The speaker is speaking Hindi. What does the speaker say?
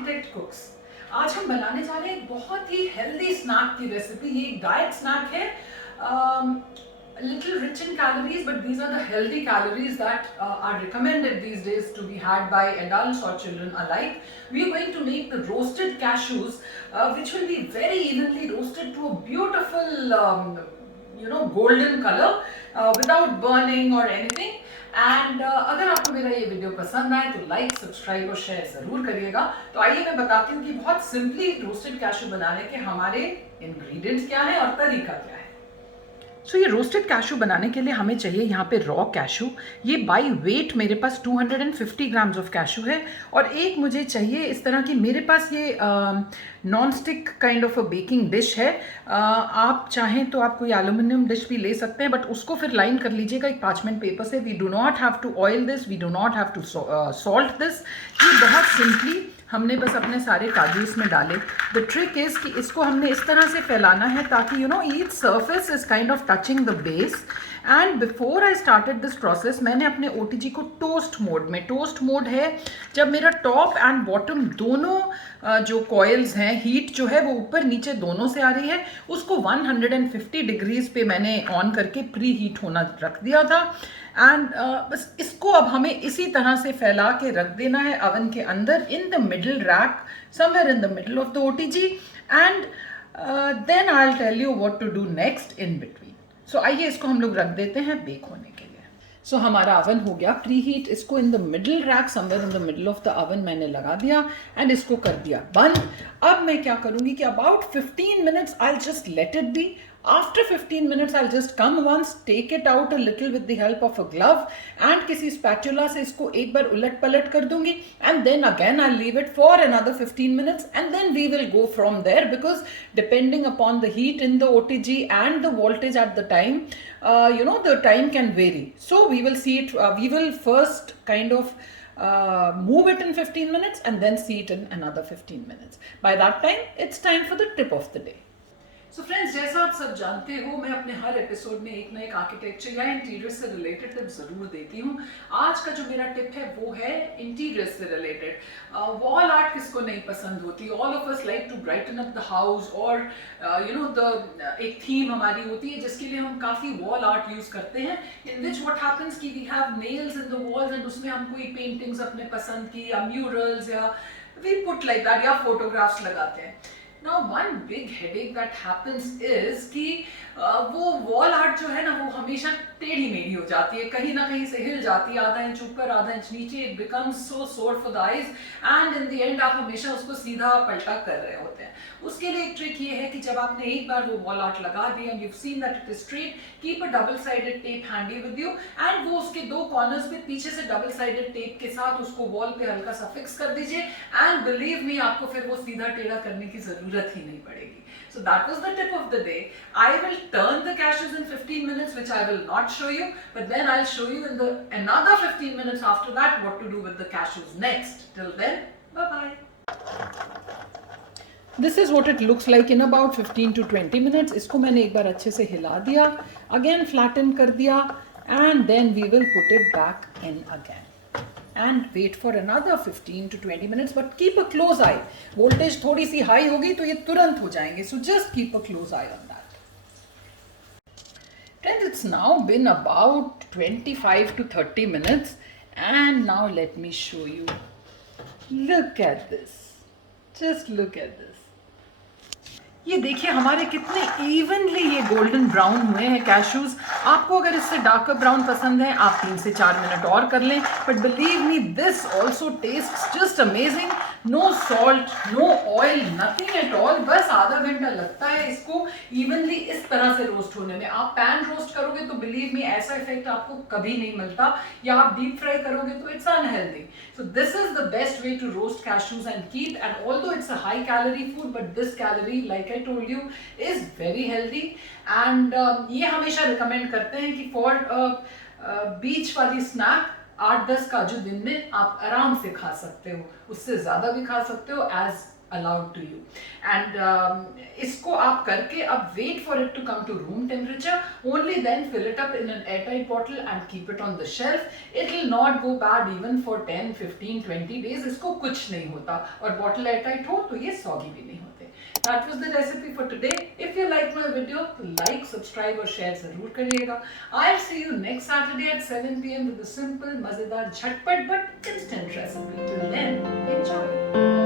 आर्किटेक्ट कुक्स। आज हम बनाने जा रहे हैं एक बहुत ही हेल्दी स्नैक की रेसिपी। ये एक डाइट स्नैक है, little rich in calories, but these are the healthy calories that are recommended these days to be had by adults or children alike. We are going to make the roasted cashews, which will be very evenly roasted to a beautiful golden color, without burning or anything. And अगर आपको मेरा ये वीडियो पसंद आए तो लाइक, सब्सक्राइब और शेयर जरूर करिएगा। तो आइए मैं बताती हूँ कि बहुत सिंपली रोस्टेड कैशू बनाने के हमारे इंग्रेडिएंट्स क्या है और तरीका क्या है। सो ये रोस्टेड कैशू बनाने के लिए हमें चाहिए यहाँ पे रॉ कैशू। ये बाई वेट मेरे पास 250 ग्राम्स ऑफ कैशू है। और एक मुझे चाहिए इस तरह की, मेरे पास ये non stick kind of a baking dish है। आप चाहें तो आप कोई एल्यूमिनियम डिश भी ले सकते हैं, बट उसको फिर लाइन कर लीजिएगा एक पार्चमेंट पेपर से। We do not have to oil this, we do not have to salt this. ये बहुत सिंपली हमने बस अपने सारे काजू इसमें डाले। द ट्रिक इज कि इसको हमने इस तरह से फैलाना है ताकि each surface is kind of touching the base. And before I started this process, मैंने अपने OTG को टोस्ट मोड है जब मेरा टॉप एंड बॉटम दोनों जो कॉइल्स हैं, हीट जो है वो ऊपर नीचे दोनों से आ रही है, उसको 150 डिग्रीज पे मैंने ऑन करके प्री हीट होना रख दिया था। एंड बस इसको अब हमें इसी तरह से फैला के रख देना है अवन के अंदर, in the middle rack, somewhere in the middle of the OTG। And then I will tell you what to do next in between. So आइए इसको हम लोग रख देते हैं बेक होने के लिए। सो हमारा अवन हो गया प्री हीट। इसको in the middle rack, somewhere in the middle of the oven मैंने लगा दिया एंड इसको कर दिया बंद। अब मैं क्या करूंगी कि about 15 minutes I just let it be. After 15 minutes, I'll just come once, take it out a little with the help of a glove, and किसी spatula से इसको एक बार उलट पलट कर दूंगी, and then again I'll leave it for another 15 minutes, and then we will go from there, because depending upon the heat in the OTG and the voltage at the time, the time can vary. So we will see it. We will first kind of move it in 15 minutes and then see it in another 15 minutes. By that time, it's time for the tip of the day. So friends, जैसा आप सब जानते हो, मैं अपने हर एपिसोड में एक ना एक आर्किटेक्चर या इंटीरियर से रिलेटेड टिप जरूर देती हूँ। आज का जो मेरा टिप है वो है इंटीरियर से रिलेटेड। वॉल आर्ट किसको नहीं पसंद होती? All of us like to brighten up the house, और एक थीम हमारी होती है जिसके लिए हम काफ़ी वॉल आर्ट यूज़ करते हैं, इन विच व्हाट हैपेंस कि we have nails in the walls, and उसमें हम कोई पेंटिंग्स अपने पसंद की या म्यूरल्स या वी पुट लाइक दैट, या फोटोग्राफ्स लगाते हैं। Now one big headache that happens is कि वो वॉल आर्ट जो है ना, वो हमेशा टेढ़ी मेढ़ी हो जाती है, कहीं ना कहीं से हिल जाती है, आधा इंच ऊपर आधा इंच नीचे। इट बिकम्स सो सोर for the eyes, and in the end आप हमेशा उसको सीधा पलटा कर रहे होते हैं। उसके लिए एक ट्रिक ये है कि जब आपने एक बार वो वॉल आर्ट लगा दिया, you seen that it is straight, keep a double sided tape handy with you, and वो उसके दो कॉर्नर्स पे पीछे से डबल साइडेड टेप के साथ उसको वॉल पे हल्का सा फिक्स कर दीजिए, एंड बिलीव मी, आपको फिर वो सीधा टेढ़ा करने की जरूरत ही नहीं पड़ेगी। So that was the tip of the day. I will turn the cashews in 15 minutes, which I will not show you, but then I'll show you in the another 15 minutes after that what to do with the cashews next. Till then, bye bye. This is what it looks like in about 15 to 20 minutes. इसको मैंने एक बार अच्छे से हिला दिया, again flatten कर दिया, and then we will put it back in again. And wait for another 15 to 20 minutes, but keep a close eye. Voltage थोड़ी सी हाई होगी तो ये तुरंत हो जाएंगे, so just keep a close eye on that. Friends, it's now been about 25 to 30 minutes, and now let me show you. Look at this. Just look at this. ये देखिए हमारे कितने इवनली ये गोल्डन ब्राउन हुए हैं कैशूज। आपको अगर इससे डार्कर ब्राउन पसंद है, आप 3 से 4 मिनट और कर लें, but believe me, this also taste just amazing. No salt, no oil, nothing at all. बस आधा घंटा लगता है इसको इवनली इस तरह से रोस्ट होने में। आप पैन रोस्ट करोगे तो बिलीव मी, ऐसा इफेक्ट आपको कभी नहीं मिलता, या आप डीप फ्राई करोगे तो it's unhealthy. So this is the best way to roast cashews and keep, and although it's a high calorie food, but this calorie, like I told you, is very healthy. And ये हमेशा रिकमेंड करते हैं कि फॉर बीच वाली स्नैक 8-10 काजू दिन में आप आराम से खा सकते हो, उससे ज्यादा भी खा सकते हो as allowed to you. And इसको आप करके अब wait for it to come to room temperature. Only then fill it up in an airtight bottle and keep it on the shelf. It will not go bad even for 10, 15, 20 days. इसको कुछ नहीं होता और bottle airtight हो तो ये soggy भी नहीं होते. That was the recipe for today. If you like my video, like, subscribe और share जरूर करिएगा. I'll see you next Saturday at 7 p.m. with a simple, मजेदार, झटपट but instant recipe. Till then, enjoy.